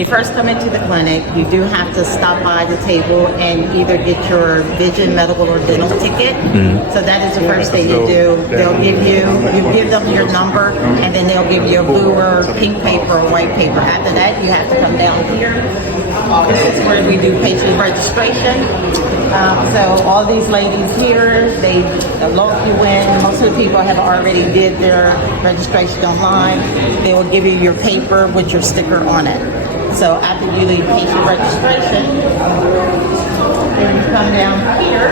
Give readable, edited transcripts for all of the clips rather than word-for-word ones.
you first come into the clinic, you do have to stop by the table and either get your vision, medical, or dental ticket. So that is the first thing you do. They'll give you give them your number, and then they'll give you a blue or pink paper or white paper. After that, you have to come down here. This is where we do patient registration. So all these ladies here, they log you in. Most of the people have already did their registration online. They will give you your paper with your sticker on it. So after you leave patient registration, then you come down here,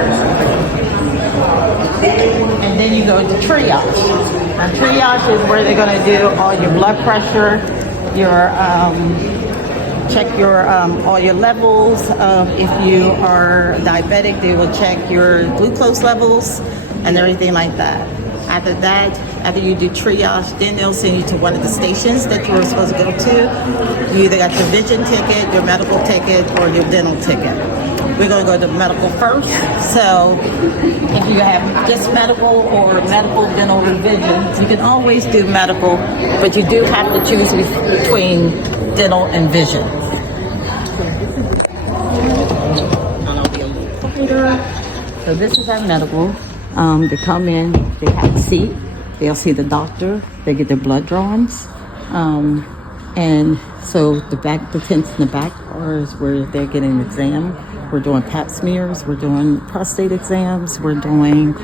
and then you go to triage. Now triage is where they're going to do all your blood pressure, your check your all your levels. If you are diabetic, they will check your glucose levels and everything like that. After that, after you do triage, then they'll send you to one of the stations that you were supposed to go to. You either got your vision ticket, your medical ticket, or your dental ticket. We're going to go to medical first. So if you have just medical or medical, dental, or vision, you can always do medical, but you do have to choose between dental and vision. So this is our medical. They come in, they have a seat, they'll see the doctor, they get their blood drawn. And so the tents in the back is where they're getting an exam. We're doing pap smears, we're doing prostate exams, we're doing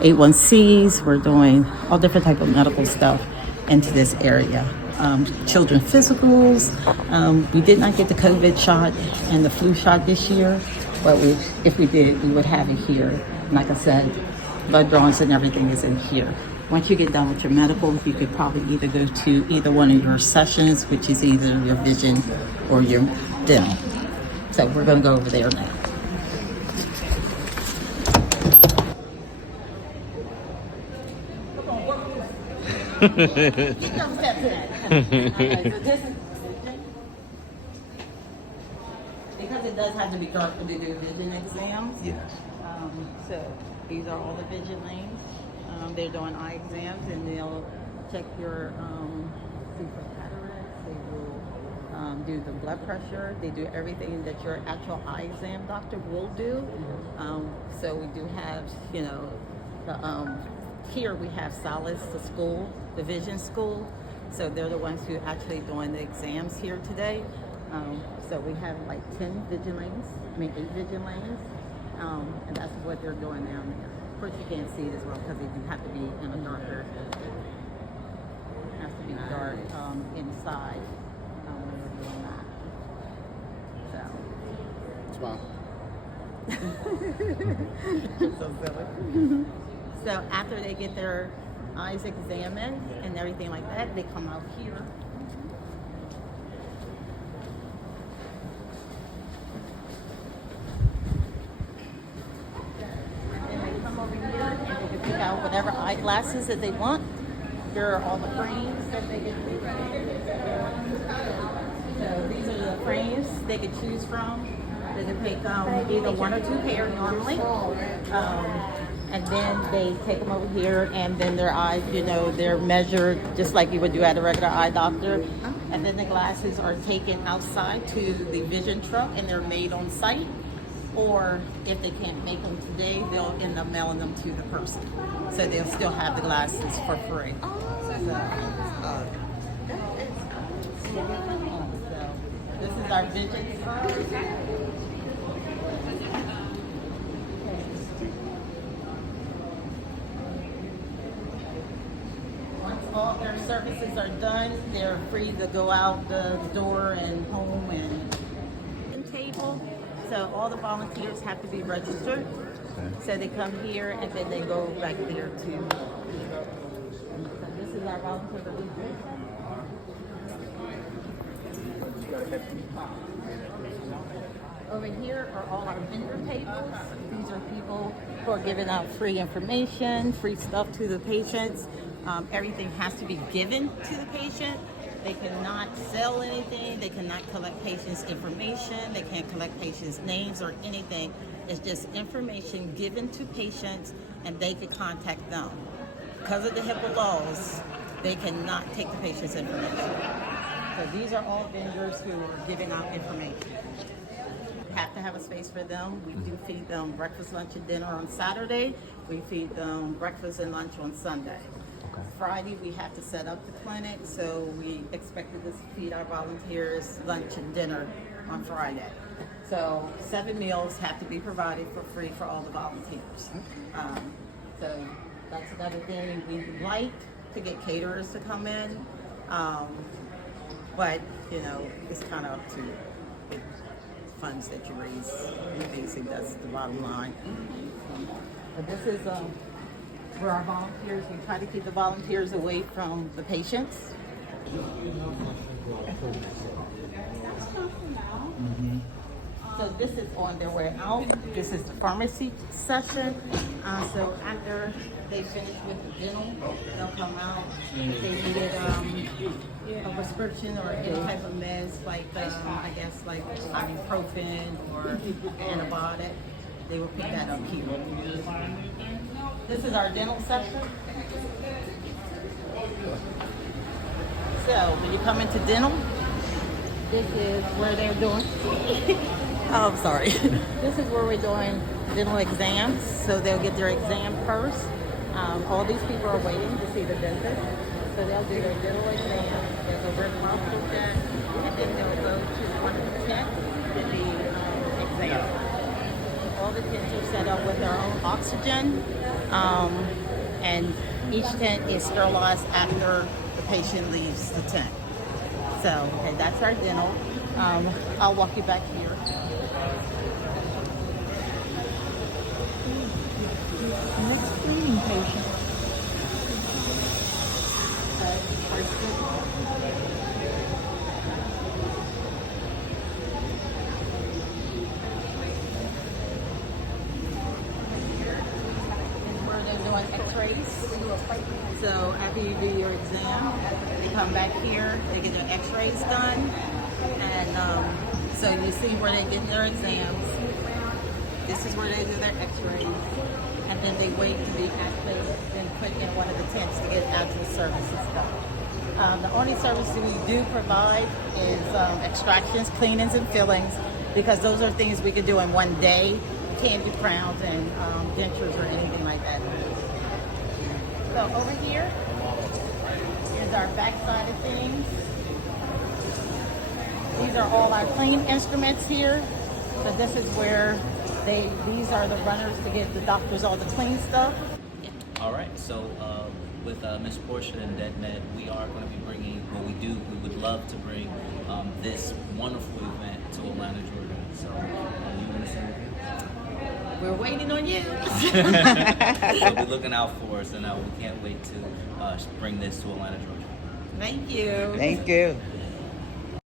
A1Cs, we're doing all different type of medical stuff into this area. Children physicals. We did not get the COVID shot and the flu shot this year, but if we did, we would have it here. Like I said, blood drawings and everything is in here. Once you get done with your medical, you could probably either go to either one of your sessions, which is either your vision or your dental. So we're going to go over there now. Because it does have to be dark to do vision exams. Yes. So these are all the vision lanes. They're doing eye exams, and they'll check your see for cataracts. They will do the blood pressure. They do everything that your actual eye exam doctor will do. So we do have, here we have Solace, the school, the vision school. So they're the ones who are actually doing the exams here today. So we have like 10 vision lanes, 8 vision lanes. And that's what they're doing down there. Of course, you can't see it as well because they do have to be in a darker. It has to be dark inside when we're doing that. So. So silly. So after they get their eyes examined and everything like that, they come out here. Whatever eyeglasses that they want. Here are all the frames that they can choose from. So these are the frames they could choose from. They can pick either 1 or 2 pair normally. And then they take them over here, and then their eyes, they're measured just like you would do at a regular eye doctor. And then the glasses are taken outside to the vision truck, and they're made on site. Or if they can't make them today, they'll end up mailing them to the person. So they'll still have the glasses for free. So this is our vision first. Once all their services are done, they're free to go out the door and home and table. So all the volunteers have to be registered. Okay. So they come here and then they go back there too. So this is our volunteer registration. Over here are all our vendor tables. These are people who are giving out free information, free stuff to the patients. Everything has to be given to the patient. They cannot sell anything. They cannot collect patients' information. They can't collect patients' names or anything. It's just information given to patients, and they can contact them. Because of the HIPAA laws, they cannot take the patient's information. So these are all vendors who are giving out information. We have to have a space for them. We do feed them breakfast, lunch, and dinner on Saturday. We feed them breakfast and lunch on Sunday. Friday, we have to set up the clinic, so we expected to feed our volunteers lunch and dinner on Friday. So 7 meals have to be provided for free for all the volunteers. So that's another thing. We'd like to get caterers to come in, but you know, it's kind of up to the funds that you raise. Basically, that's the bottom line. But this is where our volunteers, we try to keep the volunteers away from the patients. So this is on their way out. This is the pharmacy session. So after they finish with the dental, they'll come out. If they needed a prescription or any type of meds, like I guess like ibuprofen or antibiotic, they will pick that up here. This is our dental section. So when you come into dental, this is where they're doing. Oh, I'm sorry. This is where we're doing dental exams. So they'll get their exam first. All these people are waiting to see the dentist. So they'll do their dental exam. They'll go bring them off with that, and then they'll go to one of the techs to the exam. All the tents are set up with their own oxygen, and each tent is sterilized after the patient leaves the tent. So, okay, that's our dental. I'll walk you back here. Next screening patient. X-rays. So after you do your exam, they come back here, they get their X-rays done, and so you see where they get their exams. This is where they do their X-rays, and then they wait to be actually then put in one of the tents to get actual services done. The only service we do provide is extractions, cleanings, and fillings, because those are things we can do in one day. You can't do crowns and dentures or anything like that. So over here is our back side of things. These are all our clean instruments here. So this is where these are the runners to give the doctors all the clean stuff. All right, so with Ms. Portia and Dentmed, we are going to be bringing, we would love to bring this wonderful event to Atlanta, Georgia. So you want to say anything? We're waiting on you. So be looking out for us, and we can't wait to bring this to Atlanta, Georgia. Thank you. Thank you.